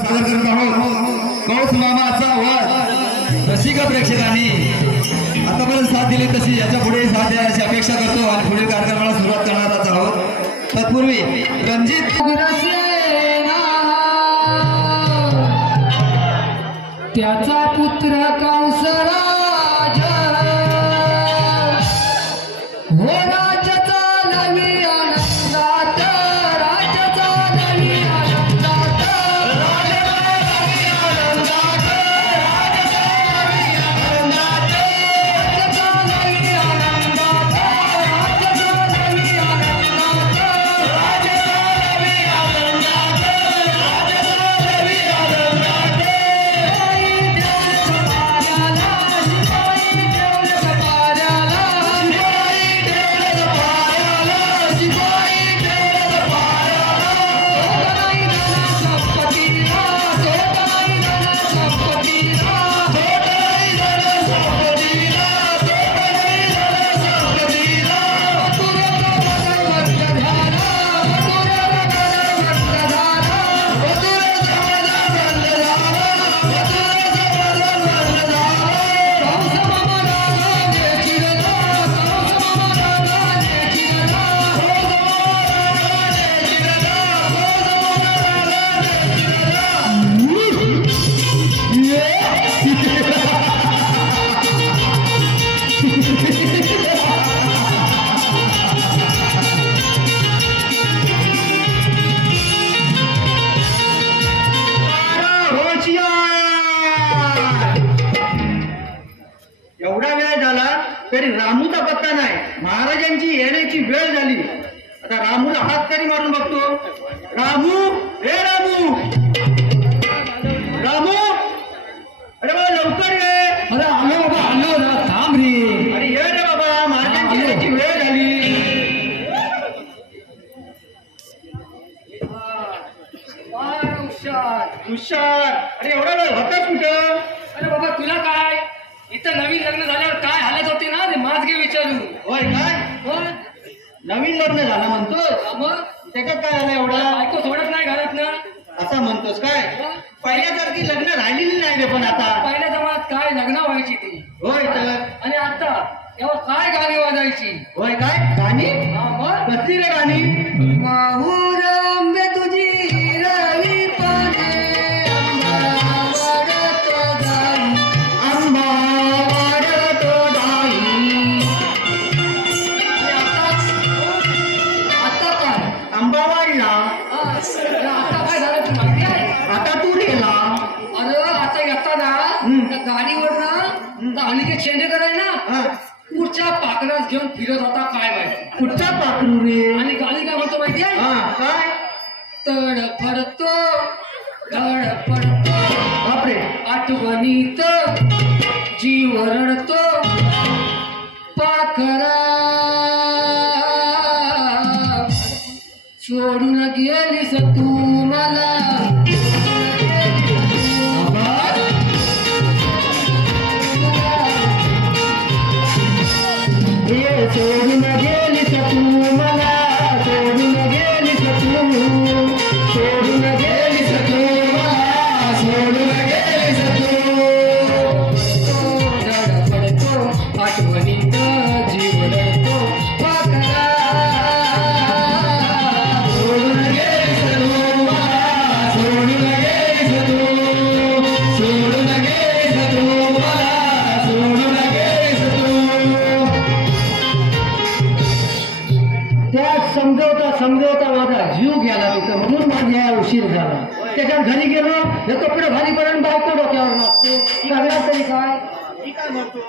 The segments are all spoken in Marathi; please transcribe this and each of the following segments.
सादर करत आहोत कौस मामाचा वध। रसिका प्रेक्षकांनी आतापर्यंत साथ दिली तशी याच्या पुढे साथ द्यायची अपेक्षा करतो आणि पुढील कार्यक्रमाला सुरुवात करणारच आहोत। तत्पूर्वी रणजित त्याचा पुत्र कंसराज हो राज चालवी आनंदात, राज चालवी आनंदात, राज चालवी आनंदात, राज चालवी आनंदात, राज चालवी आनंदात, राज चालवी आनंदात, राज चालवी आनंदात, राज चालवी आनंदात। एवढा वेळ झाला तरी रामूचा पत्ता नाही। महाराजांची येण्याची वेळ झाली। आता रामूला हात तरी मारून बघतो। रामू, हे रामू, रामू, अरे बाबा लवकर ये। अरे आलो बाबा, आलो ना, थांब रे। अरे ये रे बाबा, महाराजांची येण्याची वेळ झाली। हुशार, अरे एवढा वेळ होता कुठं? अरे बाबा तुला काय, इथं नवीन लग्न झाल्यावर काय हालत होते ना ते माझ घे विचारू। होय काय? नवीन लग्न झालं म्हणतो, मग त्याच्यात काय झालं एवढा? बायको सोडत नाही घरात ना, असं म्हणतोस काय? पहिल्यासारखी लग्न राहिलेली नाही रे, पण आता पहिल्या जमान्यात काय लग्न व्हायची ती, होय तर आणि आता तेव्हा काय गाणी वाजायची। होय काय गाणी? मग कसली रे गाणी? माहूर आंबे तुझी रवी पाने, आंबा वाढतो जाई, आंबा वाढतो जाई। आता काय आंबा वाढला, आता काय झालं तू माहिती आहे? आता तू गेला। अरे आता येताना त्या गाडीवर ना हल्लीचे चेंडे कराय ना, हा, पुढच्या पाकरास घेऊन फिरत होता काय माहिती। कुठचा पाखरू रे? आणि गाडी काय म्हणतो माहिती आहे? हा काय? तडफडतो धडफडतो बापरे, आठवणीत जीव रडतो पाखरा सोडून गेलीस तू मला, सोडून गेलीस तू मला, सोडून गेलीस तू, सोडून गेलीस तू मला, सोडून गेलीस तू। धडफडतो आठवणीत जीव रडतो पाखरा सोडून गेलीस तू मला, सोडून गेलीस तू, सोडून गेलीस तू मला, सोडून गेलीस तू। त्या समजवता माझा जीव गेला तिथं, म्हणून माझ्या उशीर झाला। त्याच्यात घरी गेलो, हे कपडे घालीपर्यंत बायको डोक्यावर लागतो। करणार तरी काय? मी काय म्हणतो,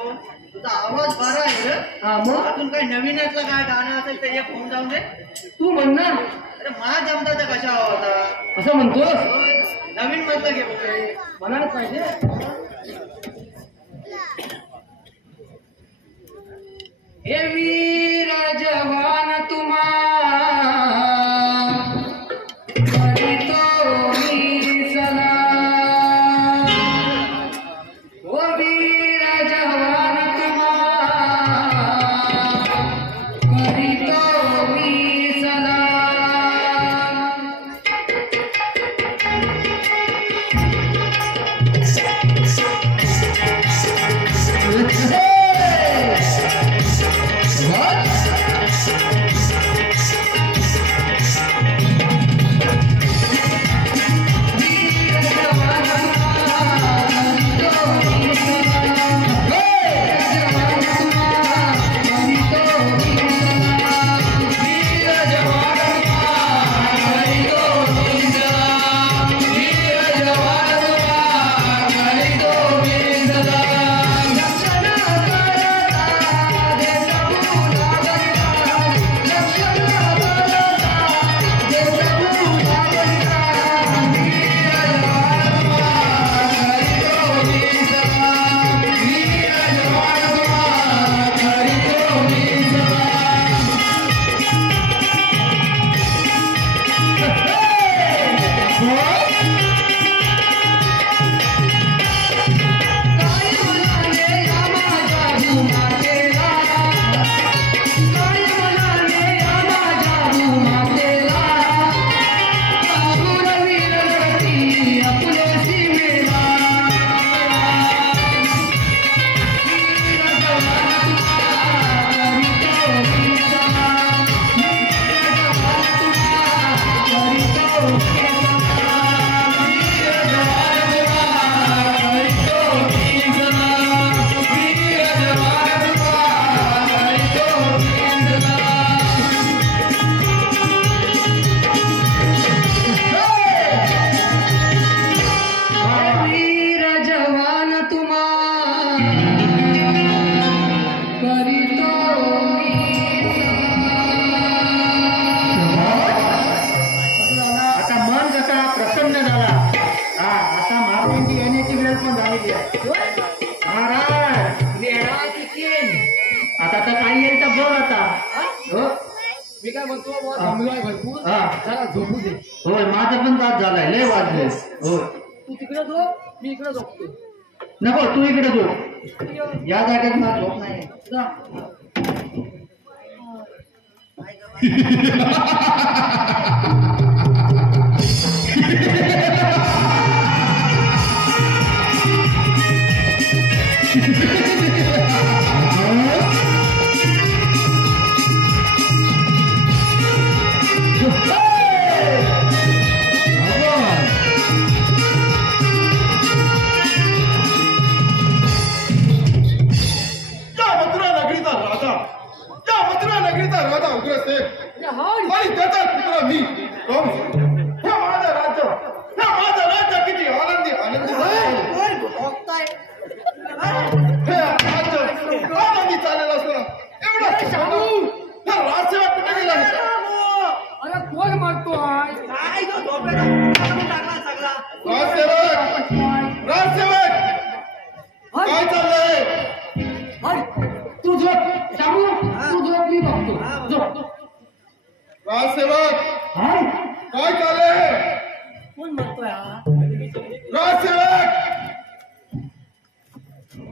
तुझा आवाज बरा आहे रे। हा मग अजून काही नवीनच काय गाणं असेल तर एक होऊन जाऊन दे। तू म्हण ना, अरे माझा जमता तर कशा होता? असं म्हणतोस? नवीन मधलं घेतोय, म्हणायला पाहिजे। हे वीर जवान तुम्हा करीतो मी सलाम, ओ वीर जवान तुम्हा करीतो मी सलाम। काय म्हणतो बुवा, दमलोय भरपूर हा. जरा झोपू दे. होय माझं पण तास झालाय लय वाजले हो तू तिकडे झोप, मी इकडे झोपतो. नको तू इकडे झोप या जागेत मला झोप नाही जा. आणि त्याचा मित्र मी हे माझं राज्य किती आनंदी आनंदी आनंदी चाललेलं असतं एवढं राजसेवा कुठे गेला अरे कोण मारतो राजसेवक काय चाललंय तू झोप सांगू तू झोप मी बघतो झोप. राजसेवक हाय काय चाललंय कोण मारतोय हा? राजसेवक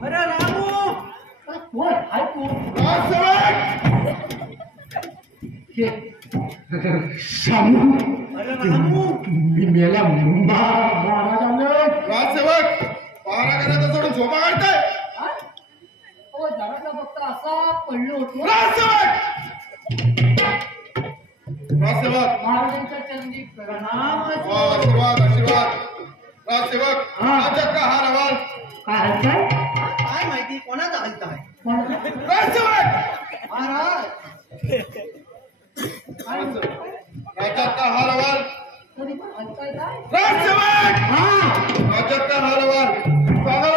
अरे रामू कोण हाय कोण? राजसेवक शामू अरे रामू मी मेला महाराजांना राजसेवक पारागराचा सोडून झोपा काढताय हो जगाचा फक्त असा पडलो होतो राजसेवक महाराजांच्या चरणी प्रणाम. आशीर्वाद राजसेवक राज्यात का हार हवाल काय काय काय माहिती कोणाचा हलता आहे राजसेवक महाराज राज्यात का हार हवाल तरी पण हलताय काय? राजसेवक राज्यात का हार हवाल सांगा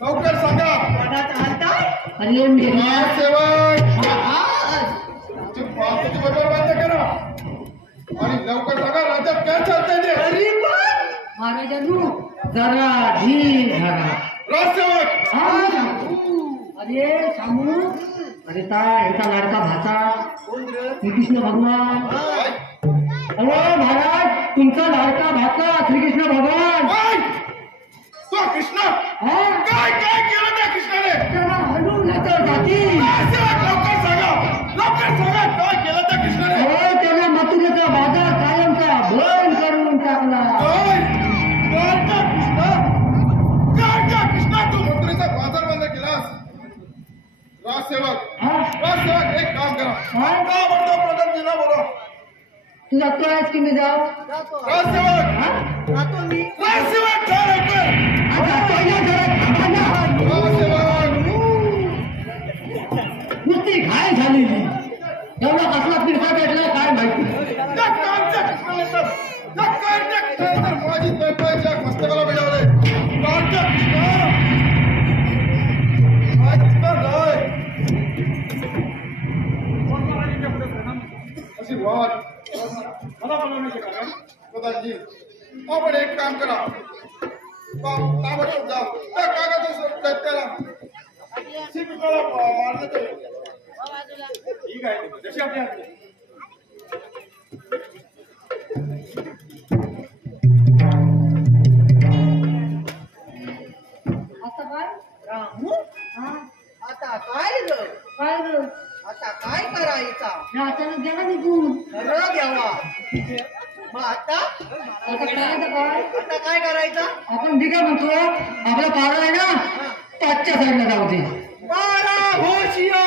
लवकर सांगा कोणाचा हलताय? अरे मेला राजसेवक तुमची फालतूची बरोबर बंद करा आणि लवकर सांगा राज्यात काय चालतंय ते महाराजांनो जरा धीर धरा राजसेवक अरे शामू अरे काय ह्याचा लाडका भाचा श्रीकृष्ण भगवान काय? अरे महाराज तुमचा लाडका भाचा श्रीकृष्ण भगवान काय? तो कृष्ण हा काय काय केलं त्या कृष्णाने त्याला हलवून जातं जाती राजसेवक लवकर सांगा काय केलं त्या कृष्णाने अरे त्याला मथुरेचा बाजार कायमचा बंद करून टाकला काय कृष्णा तू मथुरेचा बाजार बंद केलास राजसेवक एक काम करा का म्हणतो प्रधानजीला बोला तू जातो आहेस की मी जाऊ राजसेवक जा लवकर नुसती घाय झालेली एवढा कसला फिरता भेटला काय माहिती माझी पैपाच्या मस्तकाला मिळवले आशीर्वाद मला बनवण्याचे कारण प्रधानजी आपण एक काम करा ताबडतोब जा त्या कागदाच्या त्याला शिकवायला मारलं तर ठीक आहे जशी आपली हाती. आता काय रामू हा आता काय ग काय ग आता काय करायचा मी अचानक गेला निघून खरं द्यावा मग आता आता काय आता काय करायचा आपण मी काय म्हणतो आपला पारा आहे ना पाचच्या साईडला जाऊ दे बारा होशिया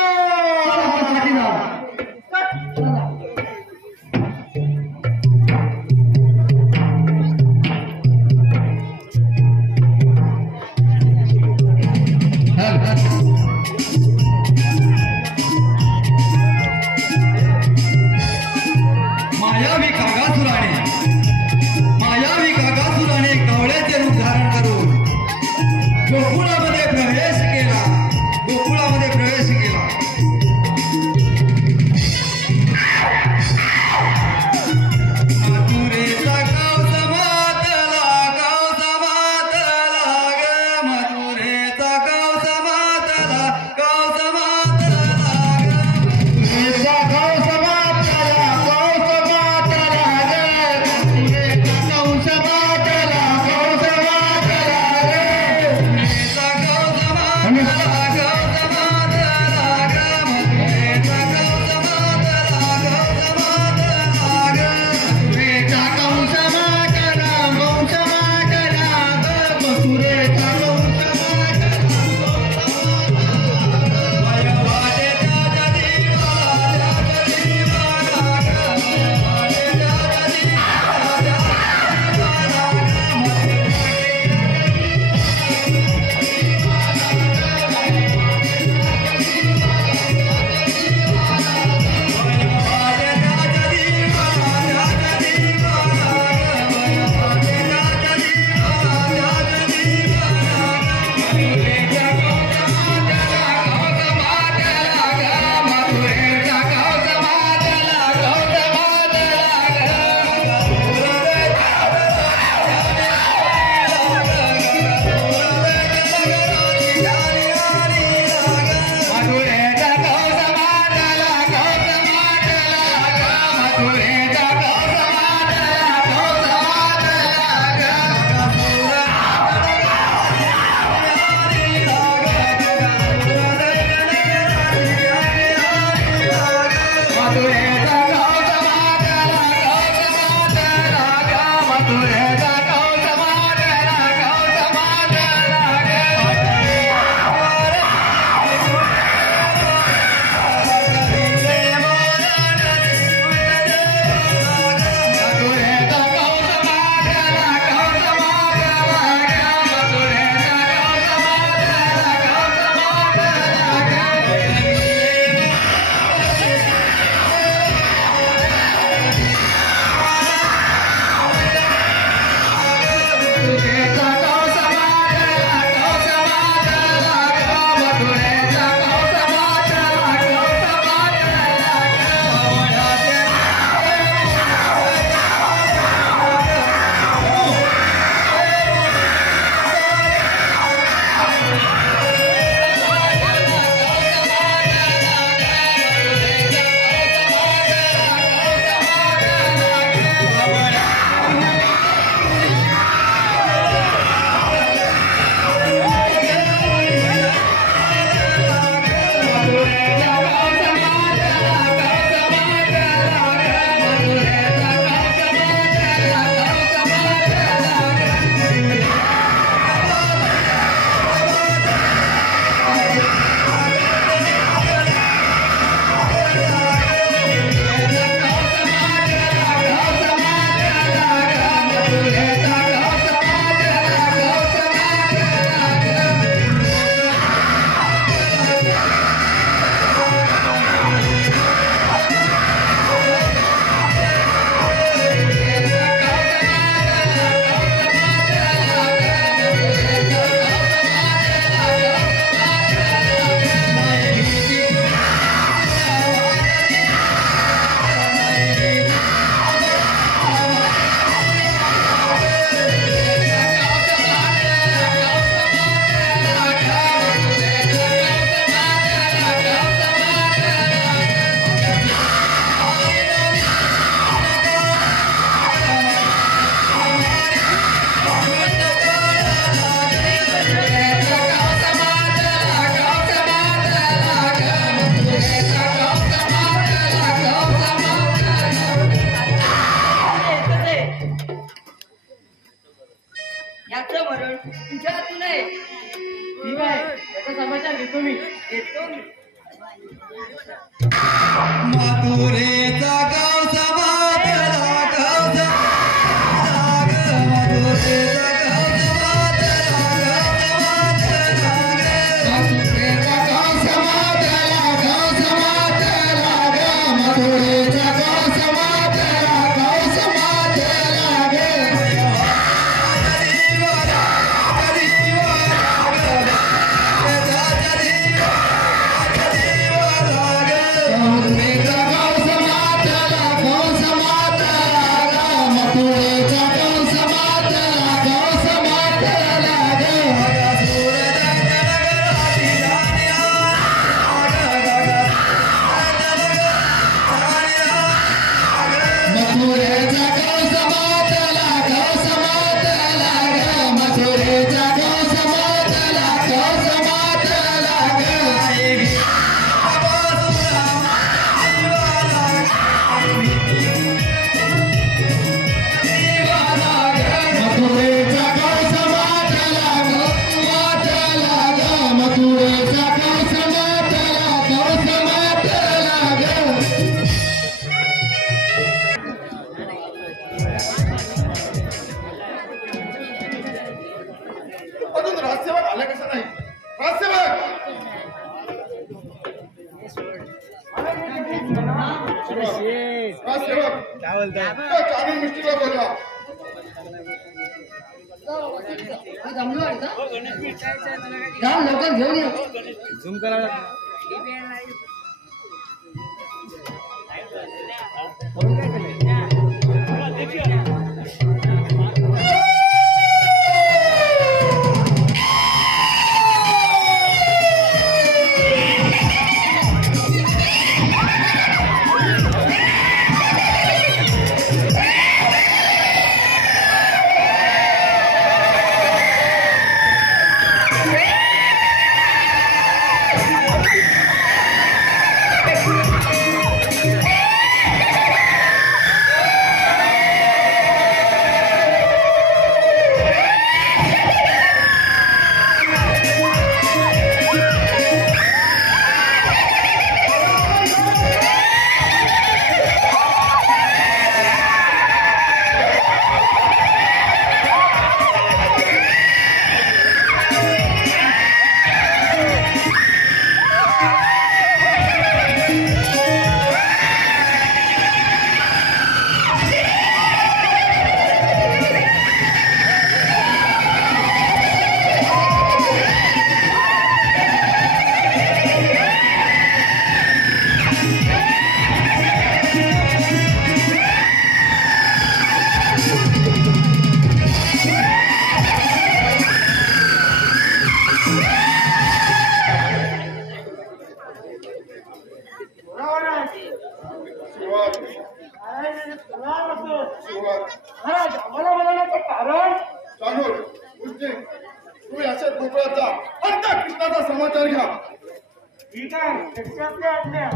चल आपण पाठी जाऊ चला मायावी कागासुराने कवळ्याचे रूप धारण करून गोकुळामध्ये प्रवेश केला याचं मरण तुझ्या हातून आहे. ठीक आहे त्याचा समाचार घेतो मी. येतो मी. मथुरेचा गाव समातला गाव समातला ग मथुरेचा गाव समातला मथुरेचा गाव समातला ग मथुरेचा गाव समातला अजून राजसेवक आला कसा नाही? राजसेवक राजसेवक काय बोलताय? चावी मिस्त्रीला बोलवा. जमलो आहे का? जा लवकर घेऊन या. झूम करा. गुरुजी तुम्ही असे गोकुळात जा आणि त्या कृष्णाचा समाचार घ्या. ठीक आहे आज्ञा.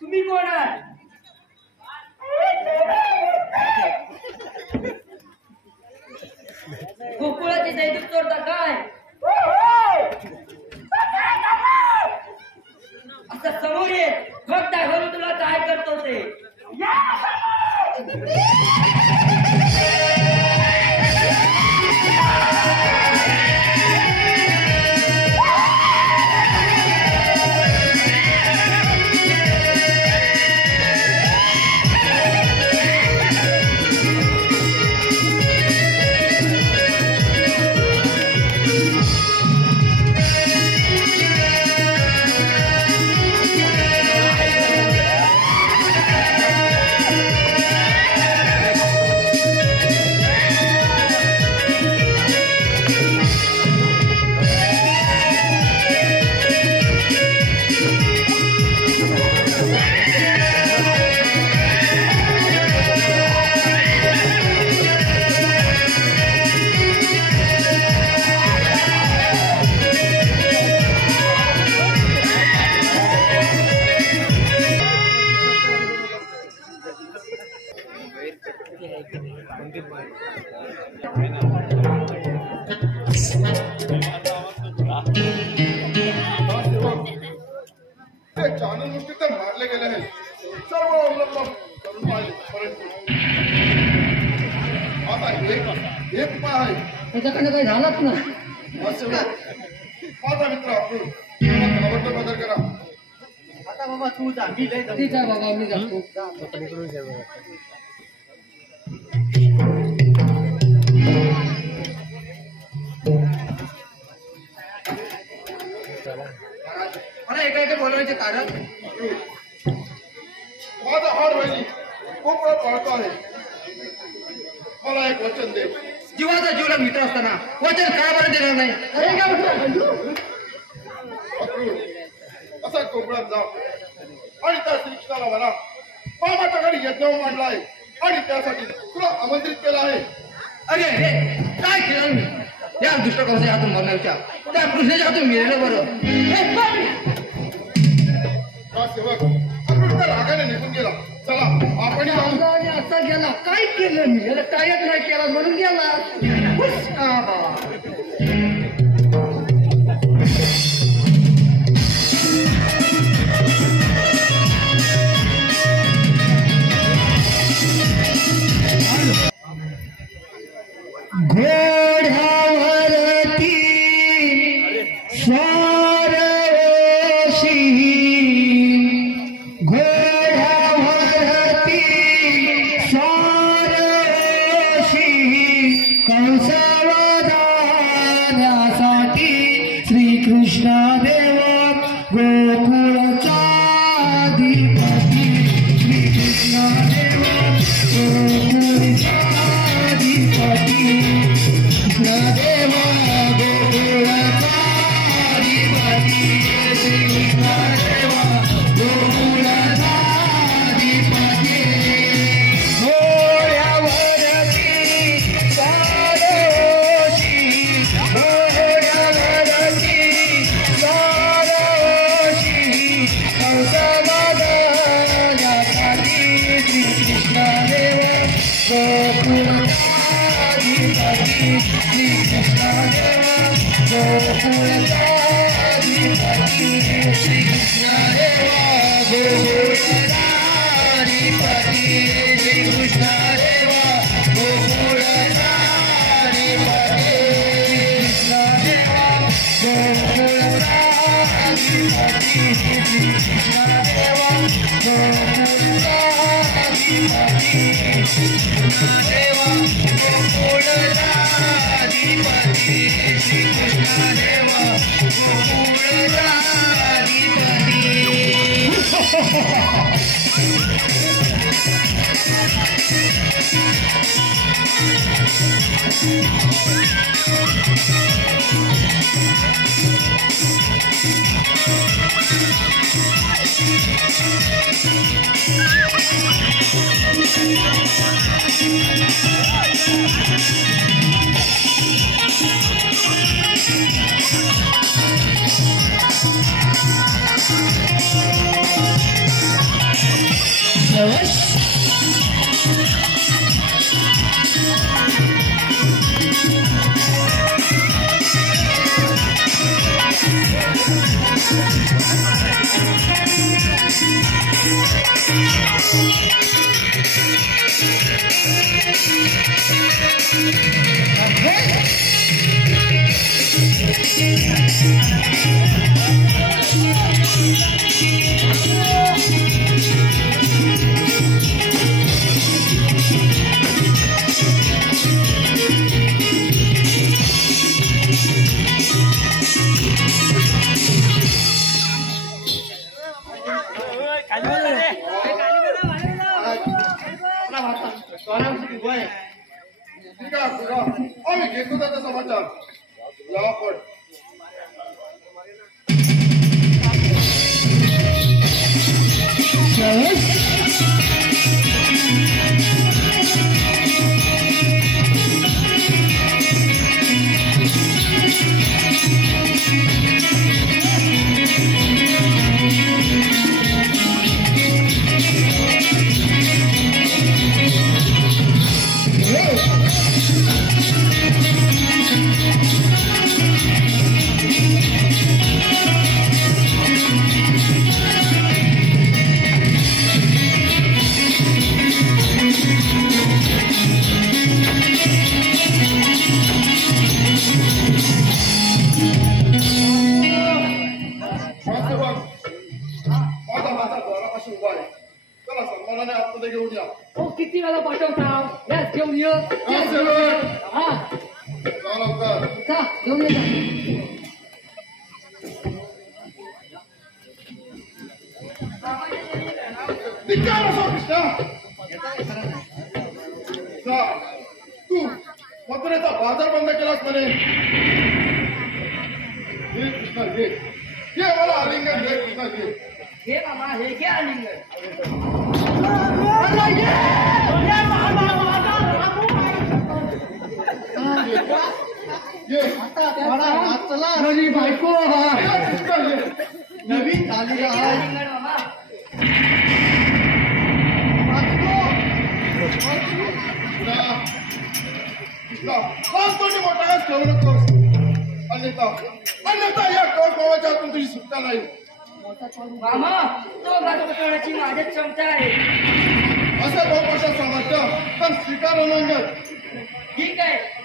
तुम्ही कोण आहात? गोकुळाचे दैनिक चोरता काय? असं समोर ये, बघ दाखवलं तुला काय करतो ते. जानूनुष्टी तर मारले गेले आहेत. सर्व अवलंबन करून पाहिले, परंतु आता एक उपाय आहे. त्याच्याकडे काही झालंच ना. माझा मित्र अब्दुल ताबडतोब बदल करा. आता बाबा तू जा, मी लय ठीक आहे बाबा, मी जातो. मला एका बोलवायचे कारण माझा हाड वैली कोकणात वाढतो आहे. मला एक वचन दे. जीवाचा जीवला मित्र असताना वचन काय बरं देणार नाही? अरे काय म्हणतो? असा कोकणात जा आणि त्या श्रीकृष्णाला म्हणा मामाच्या घरी यज्ञ मांडला आहे आणि त्यासाठी तुला आमंत्रित केलं आहे. अरे हे काय केलं मी? या दुष्टकांच्या हातून मरण्याच्या त्या कृष्णाच्या हातून मिळालं बरं. सेवक अक्रूर त्या रागाने निघून गेला. चला आपण जाऊ. आता गेला काय केलं मी? याला कायच नाही केला म्हणून गेला. घोड्यावरती कंसवदा ठीक आहे आम्ही घेतो त्याचा समाचार या पण किती वेळा पाठवता या घेऊन ये हा जा घेऊन ये तू मथुरेचा बाजार बंद केलास म्हणे हे कृष्णा घे मला आलिंगन घे कृष्णा घे हे बाबा हे घे आलिंगन माझी बायको नवीन झालेला आलिंगन बाबा मोठा ठेवू नकोस अन्यथा या कोर्टाच्या हातून तुझी सुटका नाही मामा तो गाजो पटवण्याची माझ्याच क्षमता आहे असं बहुभाषा सामर्थ्य पण स्वीकार अनंगत ठीक आहे